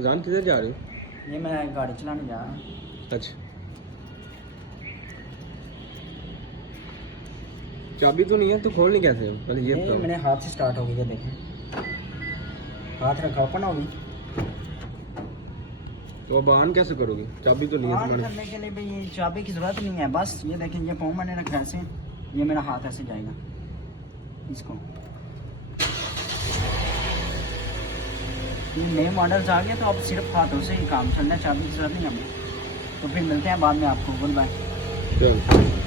फजान किधर जा रहे हो? ये मैं गाड़ी चलाने जा रहा हूँ। अच्छा, चाबी तो नहीं है तो खोलनी कैसे है? पहले ये बताओ। मैंने हाथ से स्टार्ट हो गई, देखें हाथ रखा ओपन हो गई। तो अब ऑन कैसे करोगे? चाबी तो नहीं है ऑन तुम्हारे। करने के लिए भाई ये चाबी की ज़रूरत नहीं है, बस ये देखें ये पाँव मैंने रखा है ऐसे, ये मेरा हाथ ऐसे जाएगा इसको। ये नए मॉडल्स आ गए तो अब सिर्फ हाथों से ही काम चलना है, चाबी की ज़रूरत नहीं हमें। तो फिर मिलते हैं बाद में आपको, गुड बाय। चल।